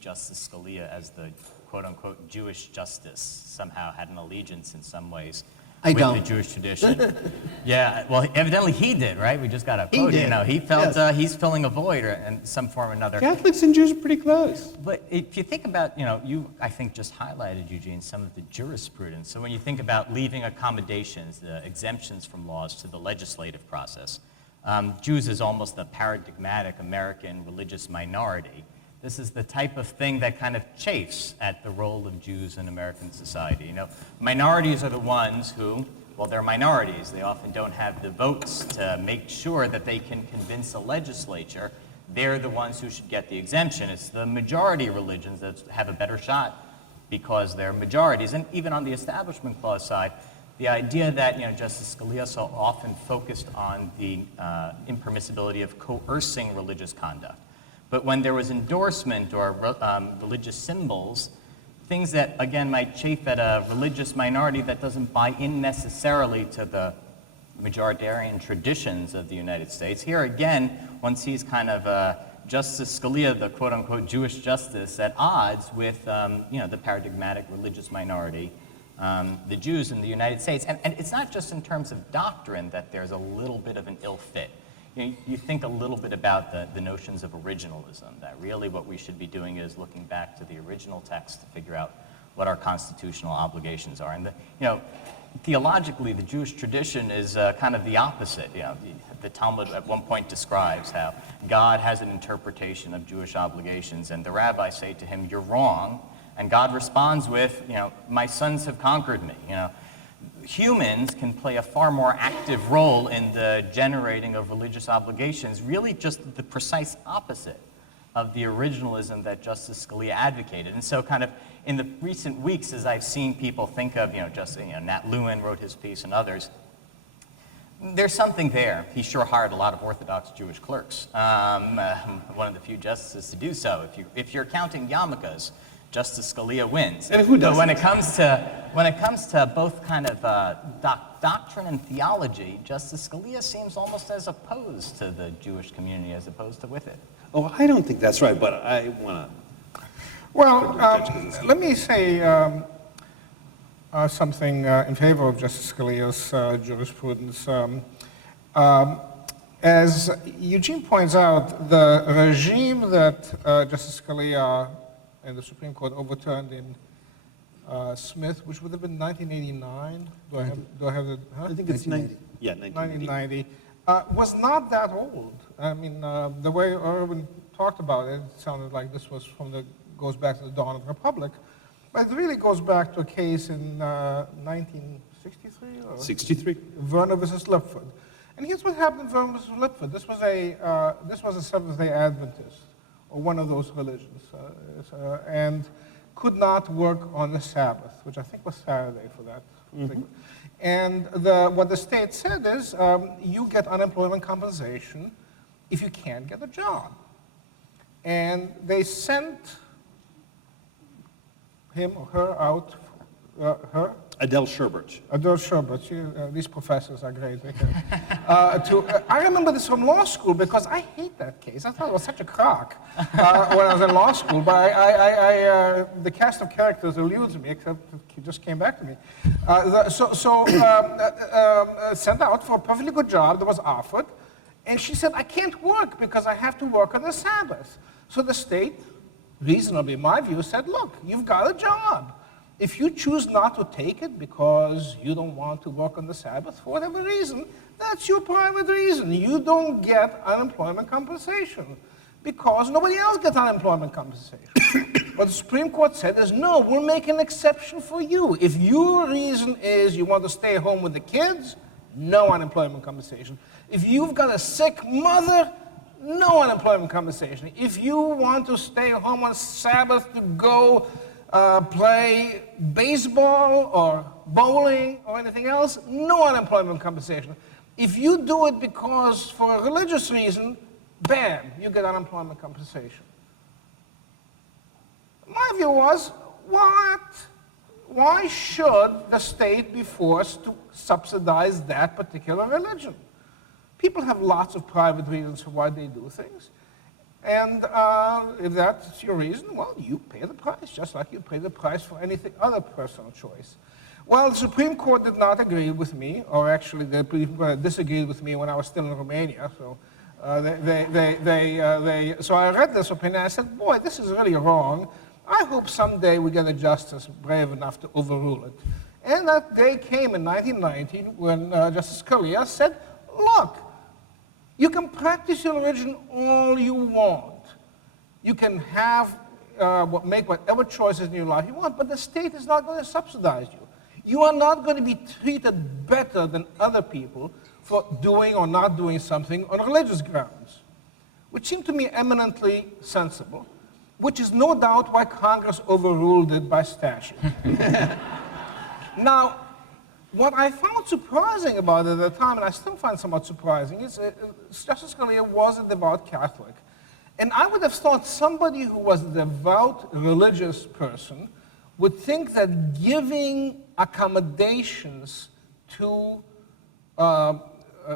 Justice Scalia as the quote-unquote Jewish justice, somehow had an allegiance in some ways with the Jewish tradition. Yeah, well, evidently he did, right? We just got a quote. You know, he felt he's filling a void in some form or another. Catholics and Jews are pretty close. But if you think about, you know, you, I think, just highlighted, Eugene, some of the jurisprudence. So when you think about leaving accommodations, the exemptions from laws to the legislative process, Jews is almost a paradigmatic American religious minority. This is the type of thing that kind of chafes at the role of Jews in American society. You know, minorities are the ones who, well, they're minorities. They often don't have the votes to make sure that they can convince a legislature. They're the ones who should get the exemption. It's the majority religions that have a better shot because they're majorities. And even on the Establishment Clause side, the idea that, you know, Justice Scalia so often focused on the impermissibility of coercing religious conduct. But when there was endorsement or religious symbols, things that, again, might chafe at a religious minority that doesn't buy in necessarily to the majoritarian traditions of the United States. Here again, one sees kind of Justice Scalia, the quote-unquote Jewish justice, at odds with you know, the paradigmatic religious minority, the Jews in the United States. And it's not just in terms of doctrine that there's a little bit of an ill fit. You know, you think a little bit about the notions of originalism, that really what we should be doing is looking back to the original text to figure out what our constitutional obligations are. And you know, theologically, the Jewish tradition is kind of the opposite. You know, the Talmud at one point describes how God has an interpretation of Jewish obligations, and the rabbis say to him, "You're wrong," and God responds with, you know, "My sons have conquered me." You know, humans can play a far more active role in the generating of religious obligations, really just the precise opposite of the originalism that Justice Scalia advocated. And so kind of in the recent weeks, as I've seen people think of, you know, just, you know, Nat Lewin wrote his piece and others, there's something there. He sure hired a lot of Orthodox Jewish clerks, one of the few justices to do so. If you're counting yarmulkes, Justice Scalia wins. And who doesn't? But when it comes to both kind of doctrine and theology, Justice Scalia seems almost as opposed to the Jewish community as opposed to with it. Oh, I don't think that's right, but I want to. Well, let me say something in favor of Justice Scalia's jurisprudence. As Eugene points out, the regime that Justice Scalia and the Supreme Court overturned in Smith, which would have been 1989. Do I have the? Huh? I think it's 1990. Was not that old. I mean, the way Erwin talked about it, it sounded like this was goes back to the dawn of the Republic, but it really goes back to a case in 1963 or 63. Verner versus Lipford. And here's what happened in Verner versus Lipford. This was a Seventh-day Adventist, or one of those religions, and could not work on the Sabbath, which I think was Saturday for that. Mm-hmm. And what the state said is, you get unemployment compensation if you can't get a job. And they sent him or her out, Adele Sherbert. Adele Sherbert, these professors are great. I remember this from law school because I hate that case. I thought it was such a crock when I was in law school, but the cast of characters eludes me, except he just came back to me. Sent out for a perfectly good job that was offered, and she said, I can't work because I have to work on the Sabbath. So the state, reasonably in my view, said, look, you've got a job. If you choose not to take it because you don't want to work on the Sabbath for whatever reason, that's your private reason. You don't get unemployment compensation because nobody else gets unemployment compensation. What the Supreme Court said is, no, we'll make an exception for you. If your reason is you want to stay home with the kids, no unemployment compensation. If you've got a sick mother, no unemployment compensation. If you want to stay home on Sabbath to go play baseball or bowling or anything else, no unemployment compensation. If you do it because for a religious reason, bam, you get unemployment compensation. My view was, what? Why should the state be forced to subsidize that particular religion? People have lots of private reasons for why they do things. And if that's your reason, well, you pay the price, just like you pay the price for anything other personal choice. Well, the Supreme Court did not agree with me, or actually they disagreed with me when I was still in Romania. So, so I read this opinion and I said, boy, this is really wrong. I hope someday we get a justice brave enough to overrule it. And that day came in 1990 when Justice Scalia said, look, you can practice your religion all you want. You can have, make whatever choices in your life you want, but the state is not going to subsidize you. You are not going to be treated better than other people for doing or not doing something on religious grounds, which seemed to me eminently sensible, which is no doubt why Congress overruled it by statute. Now, what I found surprising about it at the time, and I still find somewhat surprising, is Justice Scalia was a devout Catholic. And I would have thought somebody who was a devout religious person would think that giving accommodations to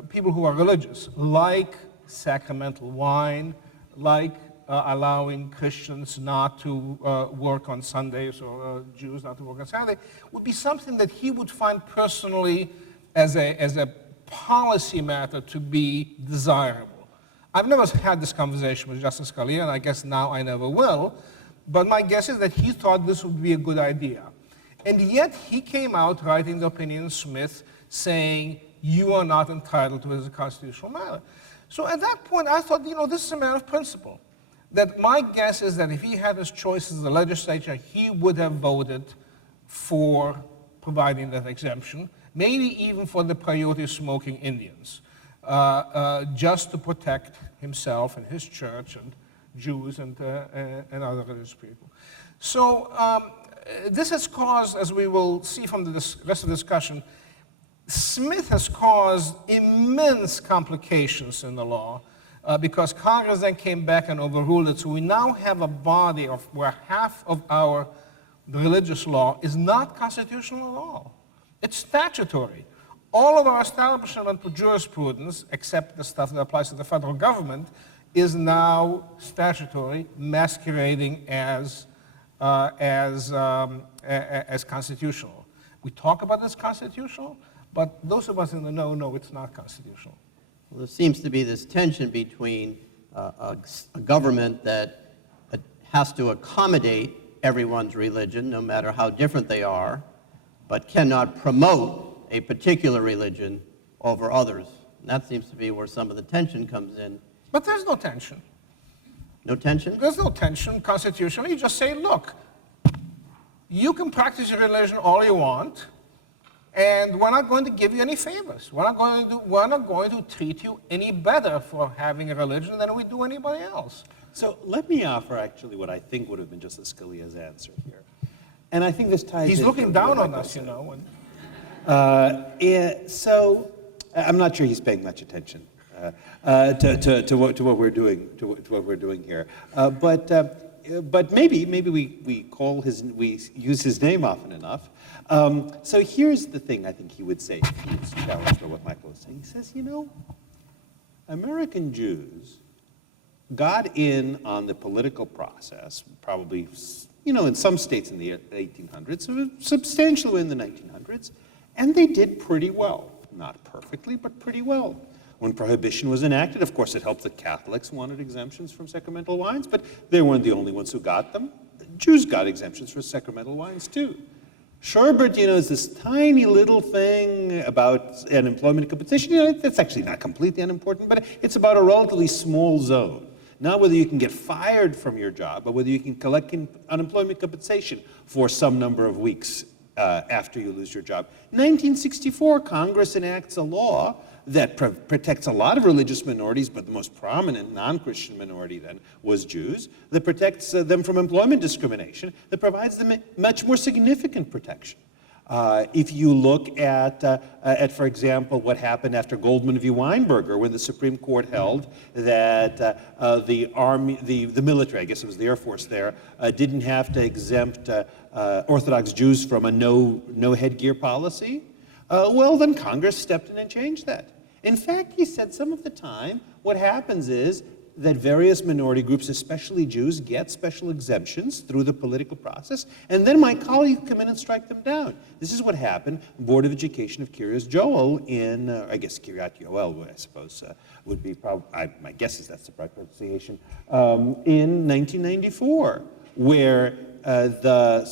people who are religious, like sacramental wine, like allowing Christians not to work on Sundays or Jews not to work on Saturday, would be something that he would find personally as a policy matter to be desirable. I've never had this conversation with Justice Scalia, and I guess now I never will, but my guess is that he thought this would be a good idea. And yet he came out writing the opinion in Smith saying, you are not entitled to it as a constitutional matter. So at that point, I thought, you know, this is a matter of principle. That my guess is that if he had his choices in the legislature, he would have voted for providing that exemption, maybe even for the peyote smoking Indians, just to protect himself and his church and Jews and other religious people. So this has caused, as we will see from the rest of the discussion, Smith has caused immense complications in the law because Congress then came back and overruled it. So we now have a body of where half of our religious law is not constitutional at all. It's statutory. All of our establishment of jurisprudence, except the stuff that applies to the federal government, is now statutory, masquerading as constitutional. We talk about it as constitutional, but those of us in the know it's not constitutional. Well, there seems to be this tension between a government that has to accommodate everyone's religion, no matter how different they are, but cannot promote a particular religion over others. And that seems to be where some of the tension comes in. But there's no tension. No tension? There's no tension constitutionally. You just say, look, you can practice your religion all you want, and we're not going to give you any favors. We're not going to treat you any better for having a religion than we do anybody else. So let me offer actually what I think would have been Justice Scalia's answer here. And I think this ties He's into looking what down on Michael us, you said. know. So I'm not sure he's paying much attention to what we're doing here. But maybe we use his name often enough. So here's the thing I think he would say if he was challenged by what Michael was saying. He says, you know, American Jews got in on the political process, probably, you know, in some states in the 1800s, substantially in the 1900s, and they did pretty well. Not perfectly, but pretty well. When Prohibition was enacted, of course, it helped that Catholics wanted exemptions from sacramental wines, but they weren't the only ones who got them. Jews got exemptions for sacramental wines, too. Sherbet, you know, is this tiny little thing about unemployment compensation. You know, that's actually not completely unimportant, but it's about a relatively small zone. Not whether you can get fired from your job, but whether you can collect unemployment compensation for some number of weeks after you lose your job. In 1964, Congress enacts a law that protects a lot of religious minorities, but the most prominent non-Christian minority then was Jews, that protects them from employment discrimination, that provides them much more significant protection. If you look at, for example, what happened after Goldman v. Weinberger, when the Supreme Court held that the army, the military, I guess it was the Air Force there, didn't have to exempt Orthodox Jews from a no headgear policy, well, then Congress stepped in and changed that. In fact, he said some of the time, what happens is that various minority groups, especially Jews, get special exemptions through the political process, and then my colleague come in and strike them down. This is what happened, Board of Education of Kiryas Joel in, I guess Kiryat Yoel, I suppose, would be probably, my guess is that's the right pronunciation, in 1994, where the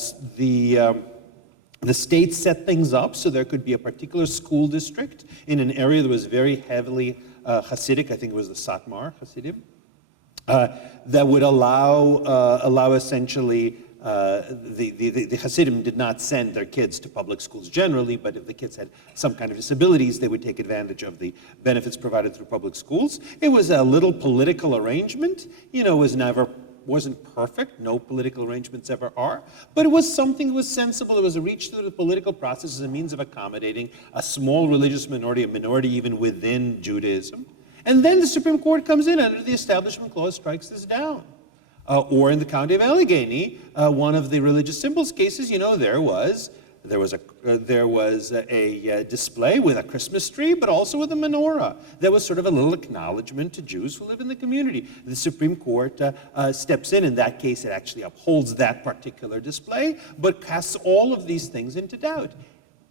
state set things up so there could be a particular school district in an area that was very heavily Hasidic, I think it was the Satmar Hasidim, that would allow essentially, the Hasidim did not send their kids to public schools generally, but if the kids had some kind of disabilities, they would take advantage of the benefits provided through public schools. It was a little political arrangement, it wasn't perfect, no political arrangements ever are, but it was something that was sensible. It was a reach through the political process as a means of accommodating a small religious minority, a minority even within Judaism. And then the Supreme Court comes in under the Establishment Clause, strikes this down. Or in the County of Allegheny, one of the religious symbols cases, there was a display with a Christmas tree, but also with a menorah. That was sort of a little acknowledgement to Jews who live in the community. The Supreme Court steps in that case, it actually upholds that particular display, but casts all of these things into doubt.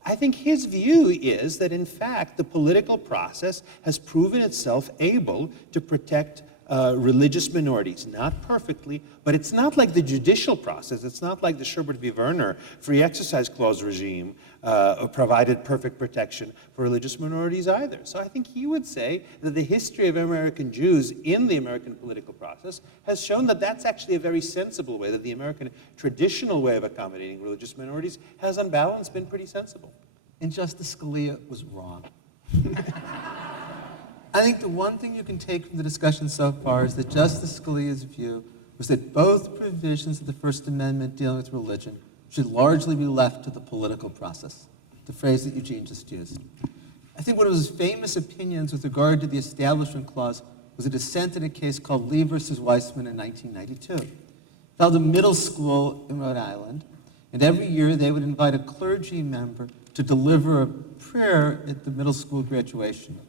I think his view is that, in fact, the political process has proven itself able to protect religious minorities, not perfectly, but it's not like the judicial process. It's not like the Sherbert v. Werner Free Exercise Clause regime provided perfect protection for religious minorities either. So I think he would say that the history of American Jews in the American political process has shown that that's actually a very sensible way, that the American traditional way of accommodating religious minorities has on balance been pretty sensible. And Justice Scalia was wrong. I think the one thing you can take from the discussion so far is that Justice Scalia's view was that both provisions of the First Amendment dealing with religion should largely be left to the political process, the phrase that Eugene just used. I think one of his famous opinions with regard to the Establishment Clause was a dissent in a case called Lee versus Weissman in 1992. It held a middle school in Rhode Island, and every year they would invite a clergy member to deliver a prayer at the middle school graduation.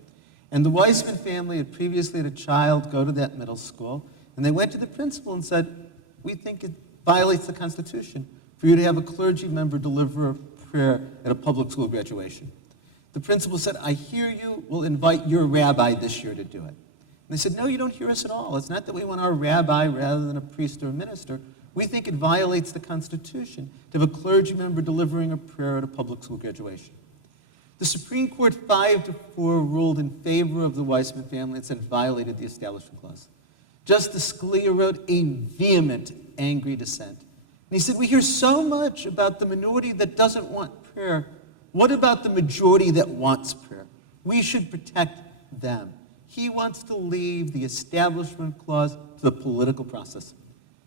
And the Weissman family had previously had a child go to that middle school, and they went to the principal and said, "We think it violates the Constitution for you to have a clergy member deliver a prayer at a public school graduation." The principal said, "I hear you. We'll invite your rabbi this year to do it." And they said, "No, you don't hear us at all. It's not that we want our rabbi rather than a priest or a minister. We think it violates the Constitution to have a clergy member delivering a prayer at a public school graduation." The Supreme Court 5-4 ruled in favor of the Weissman family and said it violated the Establishment Clause. Justice Scalia wrote a vehement, angry dissent. And he said, "We hear so much about the minority that doesn't want prayer. What about the majority that wants prayer? We should protect them." He wants to leave the Establishment Clause to the political process.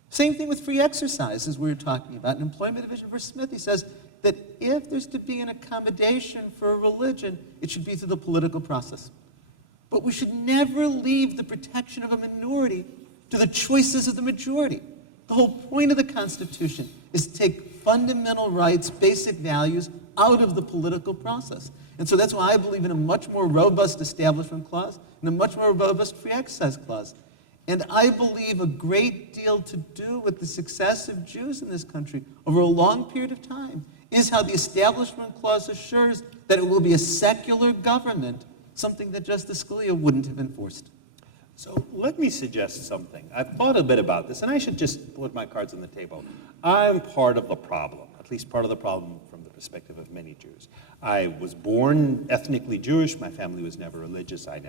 Same thing with free exercise, as we were talking about. In Employment Division v. Smith, he says that if there's to be an accommodation for a religion, it should be through the political process. But we should never leave the protection of a minority to the choices of the majority. The whole point of the Constitution is to take fundamental rights, basic values, out of the political process. And so that's why I believe in a much more robust Establishment Clause and a much more robust Free Exercise Clause. And I believe a great deal to do with the success of Jews in this country over a long period of time is how the Establishment Clause assures that it will be a secular government, something that Justice Scalia wouldn't have enforced. So let me suggest something. I've thought a bit about this, and I should just put my cards on the table. I'm part of the problem, at least part of the problem from the perspective of many Jews. I was born ethnically Jewish. My family was never religious. I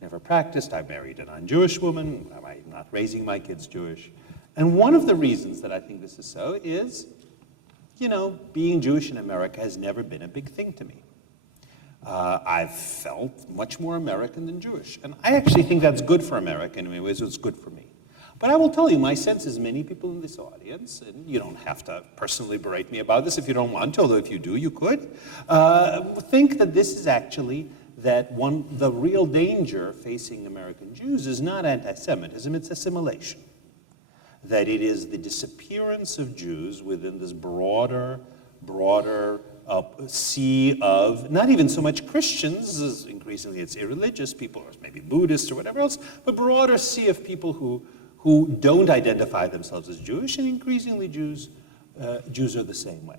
never practiced. I married a non-Jewish woman. I'm not raising my kids Jewish. And one of the reasons that I think this is so is, being Jewish in America has never been a big thing to me. I've felt much more American than Jewish. And I actually think that's good for America in many ways. It's good for me. But I will tell you, my sense is many people in this audience, and you don't have to personally berate me about this if you don't want to, although if you do, you could, think that this is actually the real danger facing American Jews is not anti-Semitism, it's assimilation. That it is the disappearance of Jews within this broader sea of not even so much Christians, as increasingly it's irreligious people, or maybe Buddhists or whatever else, but broader sea of people who don't identify themselves as Jewish, and increasingly Jews are the same way.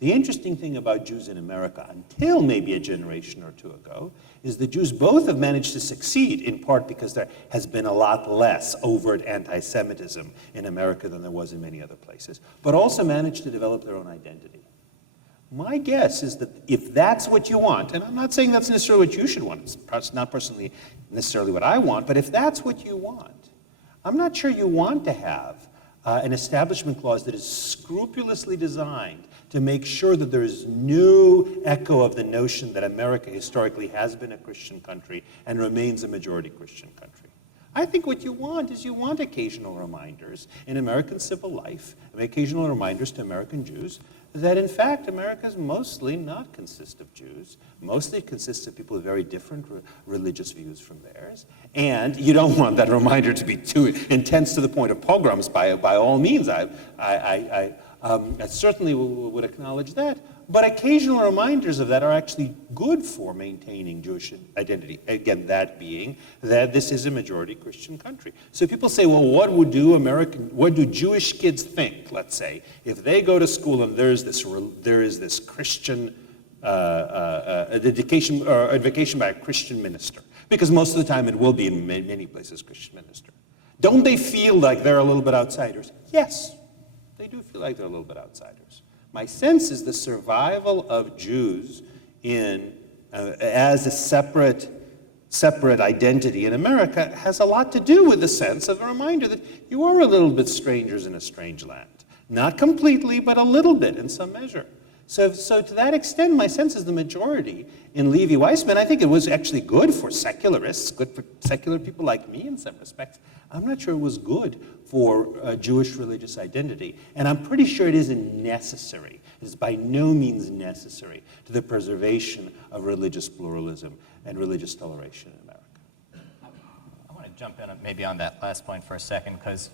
The interesting thing about Jews in America, until maybe a generation or two ago, is that Jews both have managed to succeed, in part because there has been a lot less overt anti-Semitism in America than there was in many other places, but also managed to develop their own identity. My guess is that if that's what you want, and I'm not saying that's necessarily what you should want, it's not personally necessarily what I want, but if that's what you want, I'm not sure you want to have an establishment clause that is scrupulously designed to make sure that there is no echo of the notion that America historically has been a Christian country and remains a majority Christian country. I think what you want is you want occasional reminders in American civil life, occasional reminders to American Jews, that in fact America mostly not consist of Jews, mostly consists of people with very different religious views from theirs, and you don't want that reminder to be too intense to the point of pogroms by all means. I certainly would acknowledge that, but occasional reminders of that are actually good for maintaining Jewish identity. Again, that being that this is a majority Christian country. So people say, well, what do Jewish kids think, let's say, if they go to school and there is this Christian dedication or advocation by a Christian minister? Because most of the time it will be in many places Christian minister. Don't they feel like they're a little bit outsiders? Yes, they do feel like they're a little bit outsiders. My sense is the survival of Jews as a separate identity in America has a lot to do with the sense of a reminder that you are a little bit strangers in a strange land. Not completely, but a little bit in some measure. So to that extent, my sense is the majority in Levi-Weissman. I think it was actually good for secularists, good for secular people like me in some respects. I'm not sure it was good for Jewish religious identity. And I'm pretty sure it isn't necessary. It is by no means necessary to the preservation of religious pluralism and religious toleration in America. I want to jump in maybe on that last point for a second, because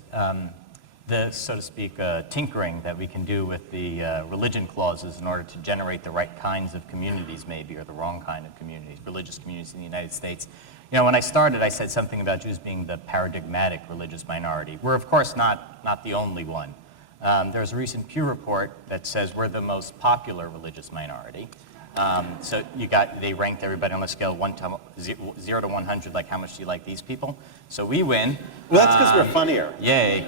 the, so to speak, tinkering that we can do with the religion clauses in order to generate the right kinds of communities maybe, or the wrong kind of communities, religious communities in the United States. You know, when I started, I said something about Jews being the paradigmatic religious minority. We're, of course, not the only one. There's a recent Pew report that says we're the most popular religious minority. So they ranked everybody on a scale of 0 to 100, like how much do you like these people? So we win. Well, that's because we're funnier. Yay.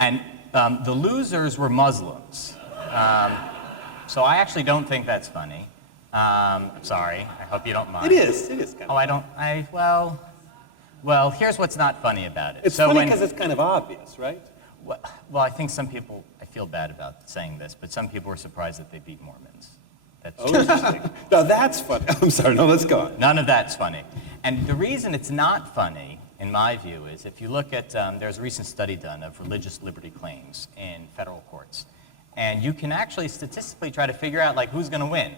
And the losers were Muslims. So I actually don't think that's funny. I'm sorry. I hope you don't mind. It is kind of. Well, here's what's not funny about it. It's funny because it's kind of obvious, right? Well, I think some people, I feel bad about saying this, but some people were surprised that they beat Mormons. That's Oh, interesting. No, that's funny. I'm sorry. No, let's go on. None of that's funny. And the reason it's not funny, in my view, is if you look at, there's a recent study done of religious liberty claims in federal courts. And you can actually statistically try to figure out, like, who's going to win.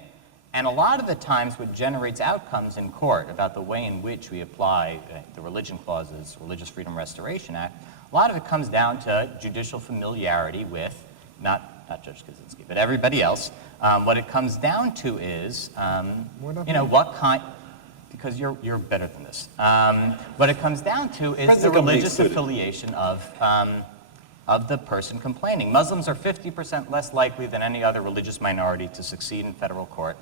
And a lot of the times what generates outcomes in court about the way in which we apply the religion clauses, Religious Freedom Restoration Act, a lot of it comes down to judicial familiarity with, not Judge Kaczynski, but everybody else. What it comes down to is, what kind, because you're better than this. What it comes down to is the religious affiliation of the person complaining. Muslims are 50% less likely than any other religious minority to succeed in federal court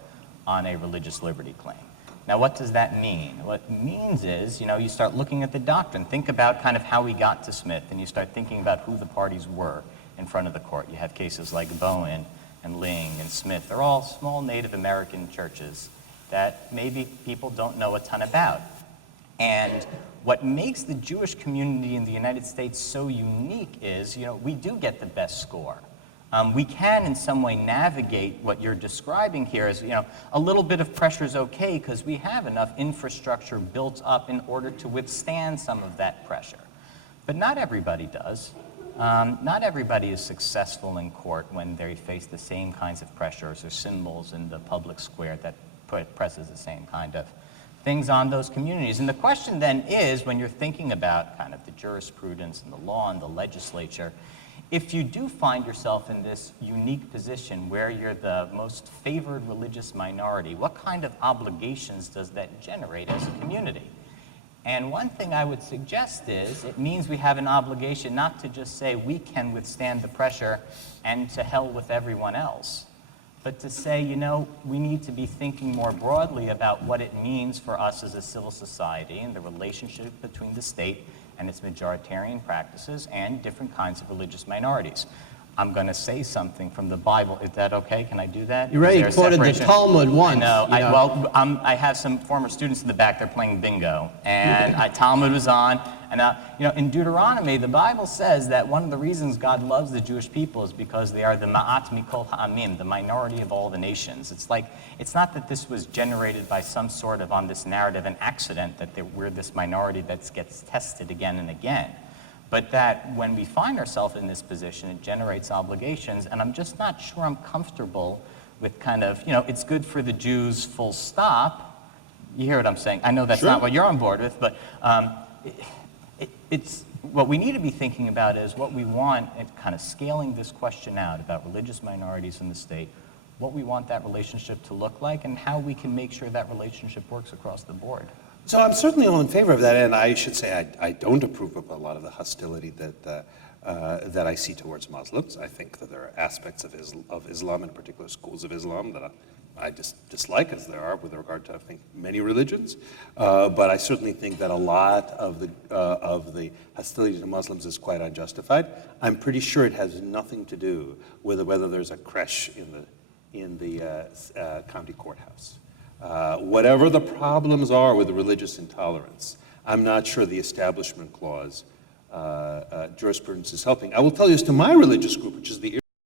on a religious liberty claim. Now, what does that mean? What it means is, you start looking at the doctrine. Think about kind of how we got to Smith, and you start thinking about who the parties were in front of the court. You have cases like Bowen and Ling and Smith. They're all small Native American churches that maybe people don't know a ton about. And what makes the Jewish community in the United States so unique is, we do get the best score. We can in some way navigate what you're describing here as, a little bit of pressure is okay because we have enough infrastructure built up in order to withstand some of that pressure. But not everybody does. Not everybody is successful in court when they face the same kinds of pressures or symbols in the public square that presses the same kind of things on those communities. And the question then is, when you're thinking about kind of the jurisprudence and the law and the legislature, if you do find yourself in this unique position where you're the most favored religious minority, what kind of obligations does that generate as a community? And one thing I would suggest is it means we have an obligation not to just say we can withstand the pressure and to hell with everyone else, but to say, you know, we need to be thinking more broadly about what it means for us as a civil society and the relationship between the state and its majoritarian practices and different kinds of religious minorities. I'm going to say something from the Bible. Is that okay? Can I do that? You already Is there a quoted the separation? Talmud once. No, you know. I have some former students in the back. They're playing bingo, and Talmud was on. And you know, in Deuteronomy, the Bible says that one of the reasons God loves the Jewish people is because they are the ma'at mikol ha'amim, the minority of all the nations. It's like, it's not that this was generated by some sort of, on this narrative, an accident that we're this minority that gets tested again and again. But that when we find ourselves in this position, it generates obligations, and I'm just not sure I'm comfortable with kind of, you know, it's good for the Jews, full stop. You hear what I'm saying? I know that's not what you're on board with, but it's what we need to be thinking about is what we want, and kind of scaling this question out about religious minorities in the state, what we want that relationship to look like, and how we can make sure that relationship works across the board. So I'm certainly all in favor of that, and I should say I don't approve of a lot of the hostility that I see towards Muslims. I think that there are aspects of Islam, in particular schools of Islam, that I just dislike, as there are with regard to, I think, many religions. But I certainly think that a lot of the hostility to Muslims is quite unjustified. I'm pretty sure it has nothing to do with whether there's a creche in the county courthouse. Whatever the problems are with religious intolerance, I'm not sure the Establishment Clause jurisprudence is helping. I will tell you, as to my religious group, which is the